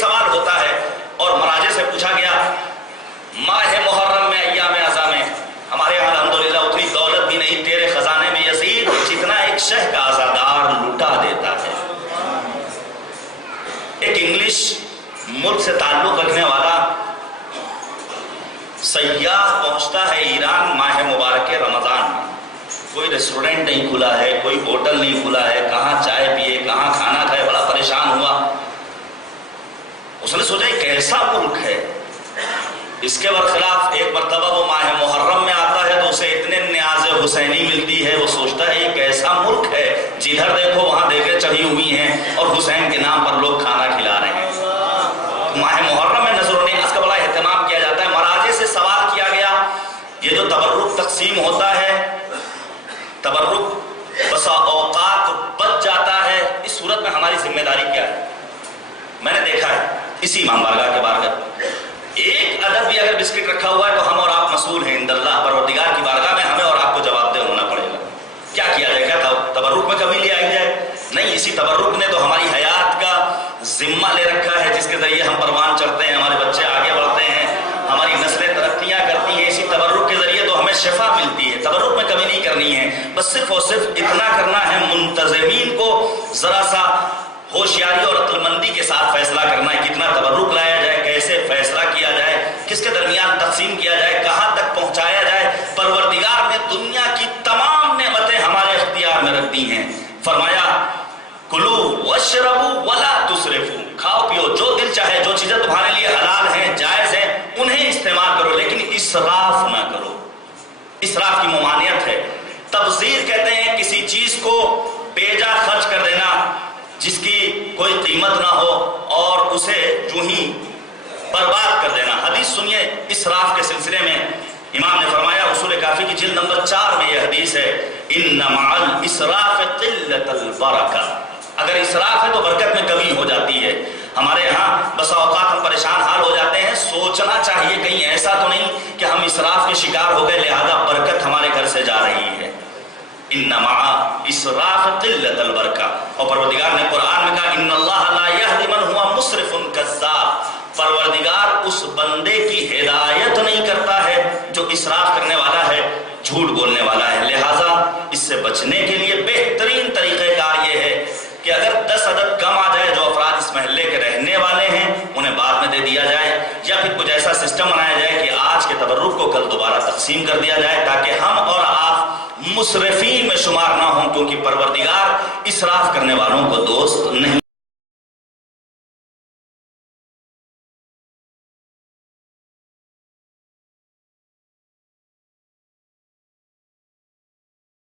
سوال ہوتا ہے اور مراجع سے پوچھا گیا ماہ محرم میں ایام اعظم میں ہمارے یہاں الحمدللہ اتنی دولت بھی نہیں، تیرے خزانے میں یزید جتنا ایک شہ کا آزادار لٹا دیتا ہے۔ ایک انگلش ملک سے تعلق رکھنے والا سیاح پہنچتا ہے ایران ماہ مبارک رمضان میں، کوئی ریسٹورنٹ نہیں کھلا ہے، کوئی ہوٹل نہیں کھلا ہے، کہاں چائے پیے کہاں کھانا کھائے، بڑا پریشان ہوا۔ اس نے سوچا یہ کیسا ملک ہے، اس کے برخلاف ایک مرتبہ وہ ماہ محرم میں آتا ہے تو اسے اتنے نیاز حسینی ملتی ہے، وہ سوچتا ہے یہ کیسا ملک ہے، جدھر دیکھو وہاں دیکھیں چڑھی ہوئی ہیں اور حسین کے نام پر لوگ کھانا کھلا رہے ہیں۔ ماہ محرم میں نظر و نیاز کا بڑا اہتمام کیا جاتا ہے۔ مراجع سے سوال کیا گیا یہ جو تبرک تقسیم ہوتا ہے، تبرک بسا اوقات بچ جاتا ہے، اس صورت میں ہماری ذمہ داری کیا ہے؟ میں نے دیکھا ہے اسی امام بارگاہ کے بارگاہ ایک عدد بھی اگر بسکٹ رکھا ہوا ہے تو ہم اور آپ مسئول ہیں عند اللہ، پروردگار کی بارگاہ میں ہمیں اور آپ کو جواب دہ ہونا پڑے گا۔ کیا کیا جائے؟ کیا تبرک میں کبھی لے آئی جائے؟ نہیں، اسی تبرک نے تو ہماری حیات کا ذمہ لے رکھا ہے، جس کے ذریعے ہم پروان چڑھتے ہیں، ہمارے بچے آگے بڑھتے ہیں، ہماری نسلیں ترقیاں کرتی ہیں، اسی تبرک کے ذریعے تو ہمیں شفا ملتی ہے۔ تبرک میں کبھی نہیں کرنی ہے، بس صرف اور صرف اتنا کرنا ہے منتظمین کو ذرا سا ہوشیاری اور عقل مندی کے ساتھ فیصلہ کرنا ہے، کتنا تبرک لایا جائے، کیسے فیصلہ کیا جائے، کس کے درمیان تقسیم کیا جائے، کہاں تک پہنچایا جائے۔ پروردگار نے دنیا کی تمام نعمتیں ہمارے اختیار میں رکھ دی ہیں، فرمایا کلو واشربوا ولا تسرفوا، کھاؤ پیو جو دل چاہے، جو چیزیں تمہارے لیے حلال ہیں جائز ہیں انہیں استعمال کرو، لیکن اسراف نہ کرو۔ اسراف کی ممانعت ہے۔ تبذیر کہتے ہیں کسی چیز کو بیجا خرچ کر دینا جس کی کوئی قیمت نہ ہو اور اسے جو ہی برباد کر دینا۔ حدیث سنیے اسراف کے سلسلے میں، امام نے فرمایا اصول کافی کی جلد نمبر 4 میں یہ حدیث ہے، ان مع الاسراف قلت البرکہ، اگر اسراف ہے تو برکت میں کمی ہو جاتی ہے۔ ہمارے ہاں بسا اوقات ہم پریشان حال ہو جاتے ہیں، سوچنا چاہیے کہیں ایسا تو نہیں کہ ہم اسراف کے شکار ہو گئے لہذا برکت ہمارے گھر سے جا رہی ہے۔ ان مع اسراف قلت البرکہ، اور پروردگار نے قرآن میں کہا ان اللہ لا یہدی من ہوا مسرف کذاب، پروردگار اس بندے کی ہدایت نہیں کرتا ہے جو اسراف کرنے والا ہے، جھوٹ بولنے والا ہے۔ لہٰذا اس سے بچنے کے لیے بہترین طریقہ کار یہ ہے کہ اگر 10 عدد کم آ جائے، جو افراد اس محلے کے رہنے والے ہیں انہیں بعد میں دے دیا جائے، یا پھر کچھ ایسا سسٹم بنایا جائے کہ آج کے تبرک کو کل دوبارہ تقسیم کر دیا جائے، تاکہ ہم اور آپ مسرفین میں شمار نہ ہوں، کیونکہ پروردگار اسراف کرنے والوں کو دوست نہیں